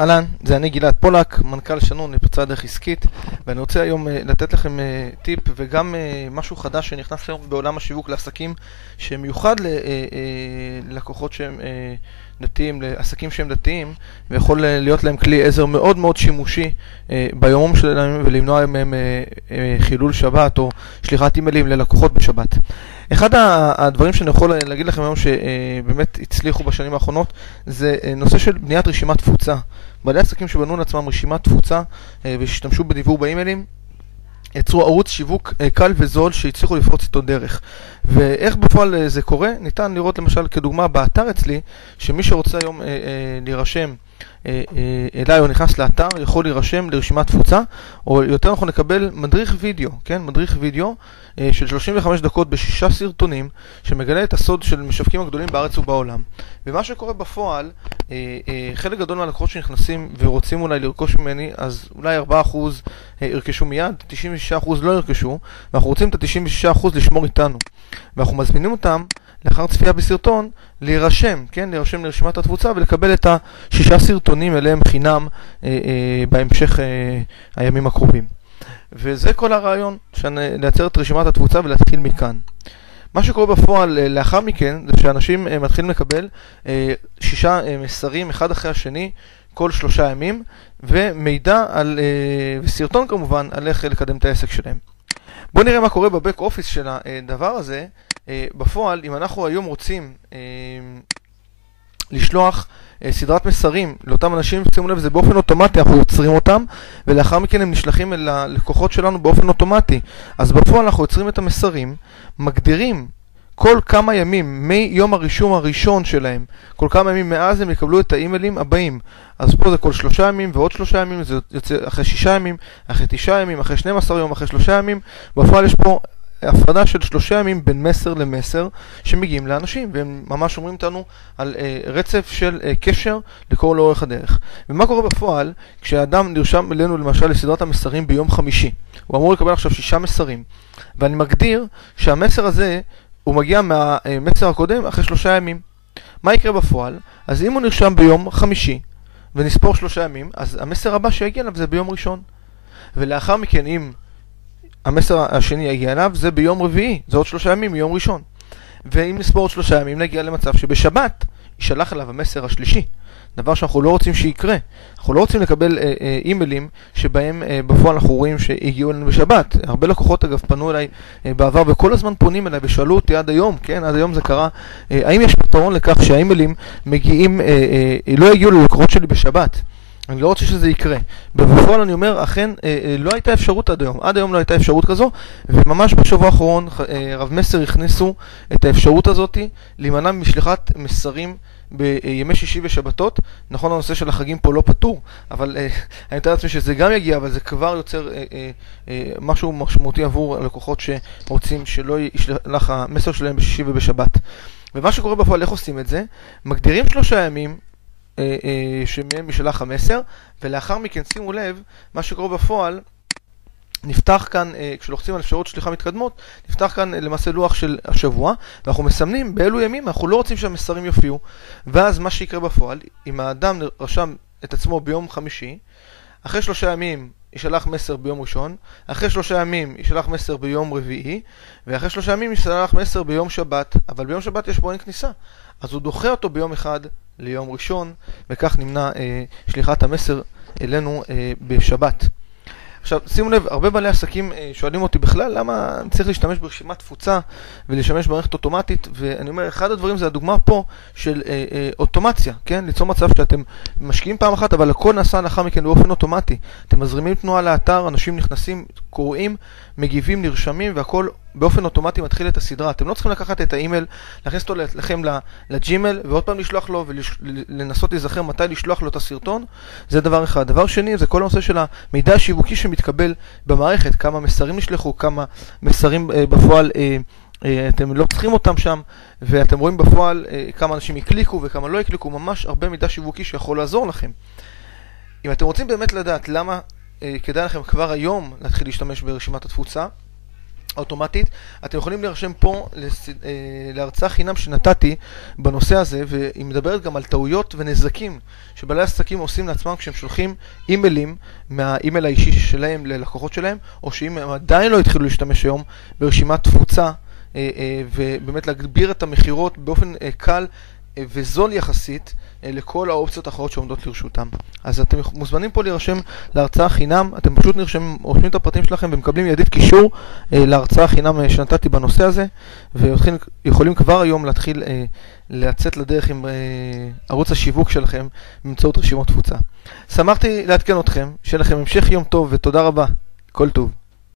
אהלן, זה אני גלעד פולק, מנכ"ל שנון לפריצת דרך עסקית, ואני רוצה היום לתת לכם טיפ וגם משהו חדש שנכנס היום בעולם השיווק לעסקים שמיוחד ללקוחות שהם דתיים, לעסקים שהם דתיים, ויכול להיות להם כלי עזר מאוד מאוד שימושי ביומום שלהם ולמנוע מהם חילול שבת או שליחת אימיילים ללקוחות בשבת. אחד הדברים שאני יכול להגיד לכם היום שבאמת הצליחו בשנים האחרונות זה נושא של בניית רשימת תפוצה. בעלי עסקים שבנו לעצמם רשימת תפוצה והשתמשו בדיוור באימיילים יצרו ערוץ שיווק קל וזול שהצליחו לפרוץ איתו דרך. ואיך בפועל זה קורה? ניתן לראות למשל כדוגמה באתר אצלי, שמי שרוצה היום להירשם אליי או נכנס לאתר יכול להירשם לרשימת תפוצה, או יותר נכון לקבל מדריך וידאו, כן? מדריך וידאו של 35 דקות ב6 סרטונים שמגלה את הסוד של משווקים הגדולים בארץ ובעולם. ומה שקורה בפועל, חלק גדול מהלקוחות שנכנסים ורוצים אולי לרכוש ממני, אז אולי 4% ירכשו מיד, 96% לא ירכשו, ואנחנו רוצים את ה-96% לשמור איתנו. ואנחנו מזמינים אותם לאחר צפייה בסרטון להירשם, כן? להירשם לרשימת התפוצה ולקבל את ה6 סרטונים אליהם חינם בהמשך הימים הקרובים. וזה כל הרעיון, לייצר את רשימת התפוצה ולהתחיל מכאן. מה שקורה בפועל לאחר מכן זה שאנשים מתחילים לקבל 6 מסרים אחד אחרי השני כל 3 ימים, ומידע וסרטון כמובן על איך לקדם את העסק שלהם. בואו נראה מה קורה בבק אופיס של הדבר הזה. בפועל, אם אנחנו היום רוצים לשלוח סדרת מסרים לאותם אנשים, שימו לב, זה באופן אוטומטי, אנחנו יוצרים אותם, ולאחר מכן הם נשלחים אל הלקוחות שלנו באופן אוטומטי. אז בפועל אנחנו יוצרים את המסרים, מגדירים כל כמה ימים, מיום הרישום הראשון שלהם, כל כמה ימים מאז הם יקבלו את האימיילים הבאים. אז פה זה כל 3 ימים ועוד 3 ימים, זה יוצא אחרי 6 ימים, אחרי 9 ימים, אחרי 12 יום, אחרי 3 ימים. בפועל יש פה הפרדה של 3 ימים בין מסר למסר שמגיעים לאנשים, והם ממש אומרים אותנו על רצף של קשר לכל אורך הדרך. ומה קורה בפועל? כשאדם נרשם אלינו למשל לסדרת המסרים ביום חמישי, הוא אמור לקבל עכשיו 6 מסרים, ואני מגדיר שהמסר הזה הוא מגיע מהמסר הקודם אחרי 3 ימים. מה יקרה בפועל? אז אם הוא נרשם ביום חמישי ונספור 3 ימים, אז המסר הבא שיגיע אליו זה ביום ראשון. ולאחר מכן, אם המסר השני יגיע אליו, זה ביום רביעי, זה עוד 3 ימים מיום ראשון. ואם נספור עוד 3 ימים, נגיע למצב שבשבת יישלח אליו המסר השלישי. דבר שאנחנו לא רוצים שיקרה. אנחנו לא רוצים לקבל אימיילים שבהם בפועל אנחנו רואים שהגיעו אלינו בשבת. הרבה לקוחות אגב פנו אליי בעבר וכל הזמן פונים אליי ושאלו אותי עד היום, כן, עד היום זה קרה, האם יש פתרון לכך שהאימיילים מגיעים, לא הגיעו ללקוחות שלי בשבת. אני לא רוצה שזה יקרה. בפועל אני אומר, אכן לא הייתה אפשרות עד היום. עד היום לא הייתה אפשרות כזו, וממש בשבוע האחרון רב מסר הכניסו את האפשרות הזאת להימנע משליחת מסרים בימי שישי ושבתות. נכון, הנושא של החגים פה לא פתור, אבל אני מתאר לעצמי שזה גם יגיע, אבל זה כבר יוצר משהו משמעותי עבור הלקוחות שרוצים שלא ישלח המסר שלהם בשישי ובשבת. ומה שקורה בפועל, איך עושים את זה? מגדירים 3 ימים שמהם משלח המסר, ולאחר מכן שימו לב, מה שקורה בפועל, נפתח כאן, כשלוחצים על אפשרות שליחה מתקדמות, נפתח כאן למעשה לוח של השבוע, ואנחנו מסמנים באילו ימים אנחנו לא רוצים שהמסרים יופיעו. ואז מה שיקרה בפועל, אם האדם רשם את עצמו ביום חמישי, אחרי 3 ימים ישלח מסר ביום ראשון, אחרי 3 ימים ישלח מסר ביום רביעי, ואחרי 3 ימים ישלח מסר ביום שבת. אבל ביום שבת יש בו אין כניסה, אז הוא דוחה אותו ביום אחד ליום ראשון, וכך נמנע שליחת המסר אלינו בשבת. עכשיו, שימו לב, הרבה בעלי עסקים שואלים אותי בכלל למה אני צריך להשתמש ברשימת תפוצה ולשמש במערכת אוטומטית, ואני אומר, אחד הדברים זה הדוגמה פה של אוטומציה, כן? ליצור מצב שאתם משקיעים פעם אחת, אבל הכל נעשה לאחר מכן באופן אוטומטי. אתם מזרימים תנועה לאתר, אנשים נכנסים, קוראים, מגיבים, נרשמים, והכל באופן אוטומטי מתחיל את הסדרה. אתם לא צריכים לקחת את האימייל, להכניס אותו לכם לג'ימייל, ועוד פעם לשלוח לו ולנסות להיזכר מתי לשלוח לו את הסרטון. זה דבר אחד. דבר שני, זה כל הנושא של המידע השיווקי שמתקבל במערכת, כמה מסרים נשלחו, כמה מסרים בפועל אתם לא צריכים אותם שם, ואתם רואים בפועל כמה אנשים יקליקו וכמה לא יקליקו, ממש הרבה מידע שיווקי שיכול לעזור לכם. אם אתם רוצים באמת לדעת למה כדאי לכם כבר היום להתחיל להשתמש ברשימת התפוצה, אוטומטית. אתם יכולים להירשם פה להרצאה חינם שנתתי בנושא הזה, והיא מדברת גם על טעויות ונזקים שבעלי עסקים עושים לעצמם כשהם שולחים אימיילים מהאימייל האישי שלהם ללקוחות שלהם, או שאם הם עדיין לא התחילו להשתמש היום ברשימת תפוצה, ובאמת להגביר את המחירות באופן קל וזול יחסית לכל האופציות האחרות שעומדות לרשותם. אז אתם מוזמנים פה להירשם להרצאה חינם, אתם פשוט רושמים את הפרטים שלכם ומקבלים ידית קישור להרצאה חינם שנתתי בנושא הזה, ויכולים כבר היום להתחיל לצאת לדרך עם ערוץ השיווק שלכם באמצעות רשימות תפוצה. שמחתי לעדכן אתכם, שיהיה לכם המשך יום טוב ותודה רבה, כל טוב.